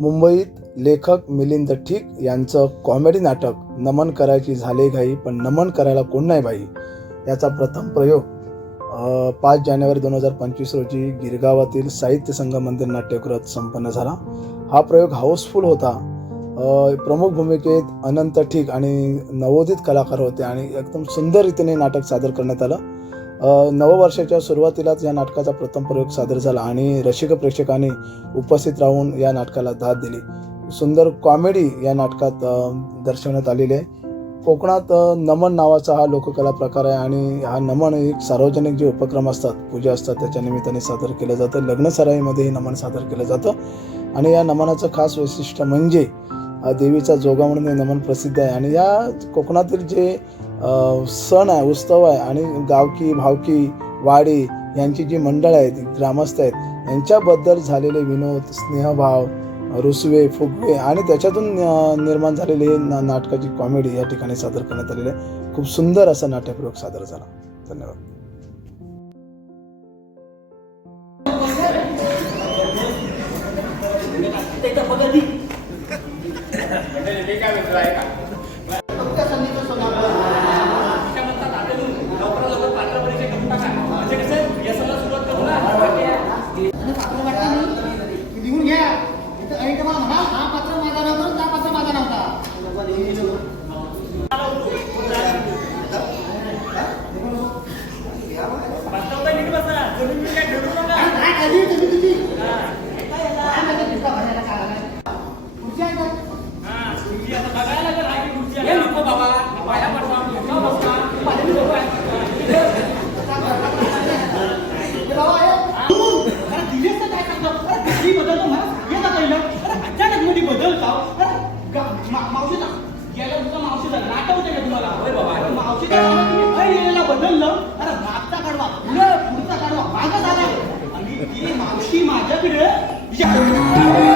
मुंबईत लेखक मिलिंद ठीक यांचं कॉमेडी नाटक नमन करायची झाले घाई पण नमन करायला कोण नाही बाई? याचा प्रथम प्रयोग पाच जानेवारी दोन हजार पंचवीस रोजी गिरगावातील साहित्य संघ मंदिर नाट्यगृहात संपन्न झाला. हा प्रयोग हाऊसफुल होता. प्रमुख भूमिकेत अनंत ठीक आणि नवोदित कलाकार होते आणि एकदम सुंदर रीतीने नाटक सादर करण्यात आलं. नववर्षाच्या सुरुवातीलाच या नाटकाचा प्रथम प्रयोग सादर झाला आणि रसिक प्रेक्षकांनी उपस्थित राहून या नाटकाला दाद दिली. सुंदर कॉमेडी या नाटकात दर्शवण्यात आलेली आहे. कोकणात नमन नावाचा हा लोककला प्रकार आहे आणि हा नमन एक सार्वजनिक जे उपक्रम असतात पूजा असतात त्याच्या निमित्ताने सादर केलं जातं. लग्नसराईमध्ये हे नमन सादर केलं जातं. आणि या नमनाचं खास वैशिष्ट्य म्हणजे देवीचा जोगा म्हणून हे नमन प्रसिद्ध आहे. आणि या कोकणातील जे सण आहे उत्सव आहे आणि गावकी भावकी वाडी यांची जी मंडळ आहेत ग्रामस्थ आहेत यांच्याबद्दल झालेले विनोद स्नेहभाव रुसवे फुगवे आणि त्याच्यातून निर्माण झालेली ही ना नाटकाची कॉमेडी या ठिकाणी सादर करण्यात आलेली आहे. खूप सुंदर असा नाट्यप्रयोग सादर झाला. धन्यवाद. लिहून や！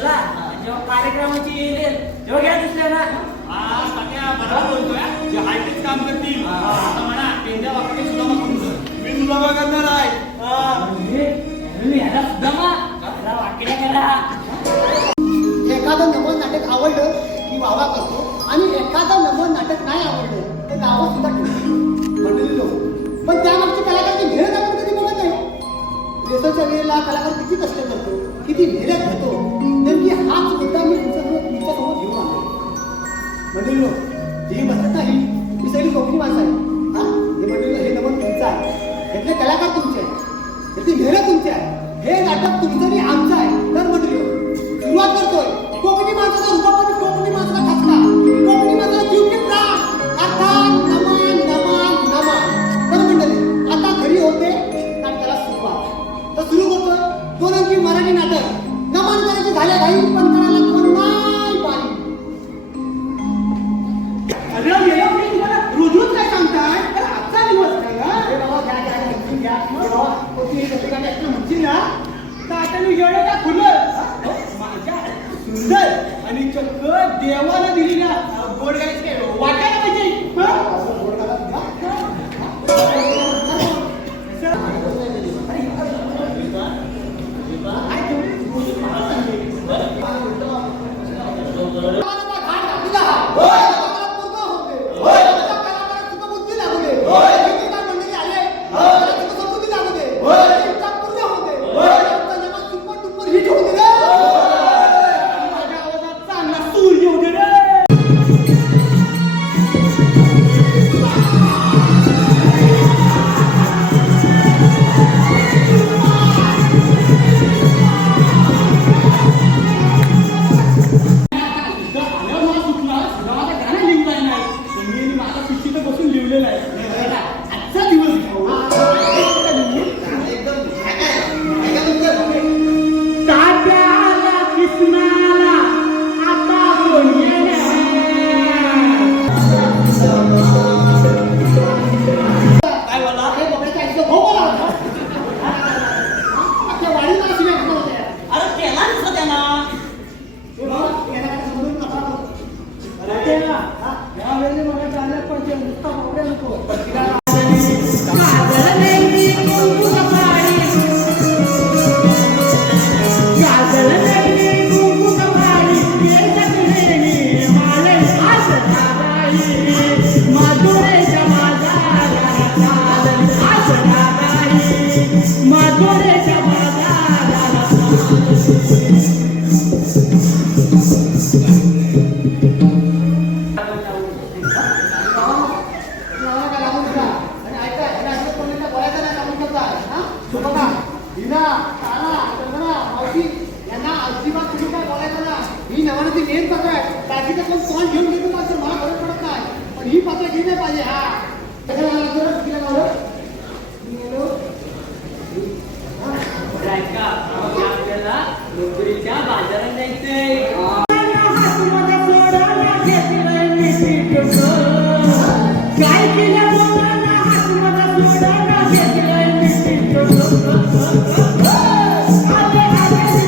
ते चलला जेव्हा कार्यक्रमाची येईल तेव्हा घ्या दुसऱ्या ना. मी ह्याला सुद्धा मा जरा वाकड्या करा. एखादं नवं नाटक आवडलं की वावा करतो आणि एखादं नवं नाटक नाही आवडलं तर नावं सुद्धा लोक पण त्यामागची कलाकारची मेहनत आपण कधी बघत नाही रेसरच्या वेळेला कलाकार किती कष्ट करतो किती यातली तुमचे आहे. हे नाटक तुमचं आणि आमचं आहे तर मंडळी हो. सुरुवात करतोय.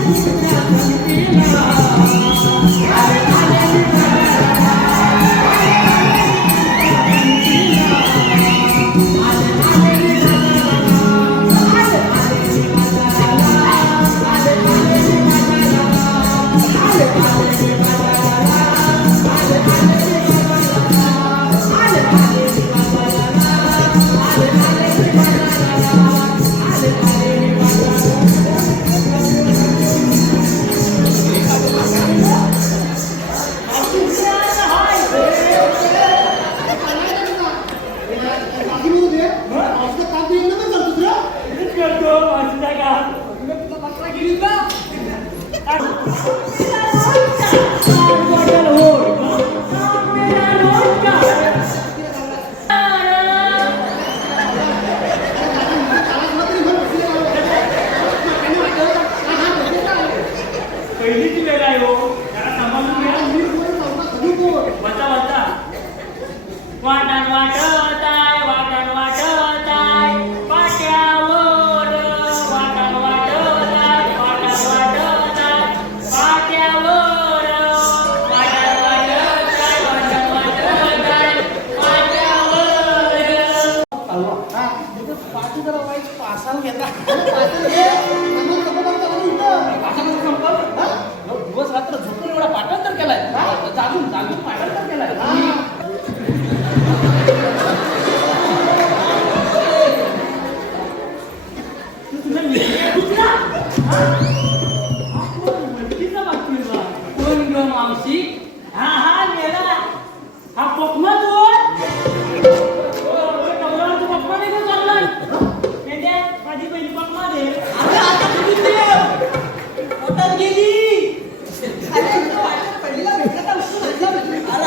Obrigado. वाचा वाटण गेली? पोटात भेटला का उचलून आणला भेटला. अरे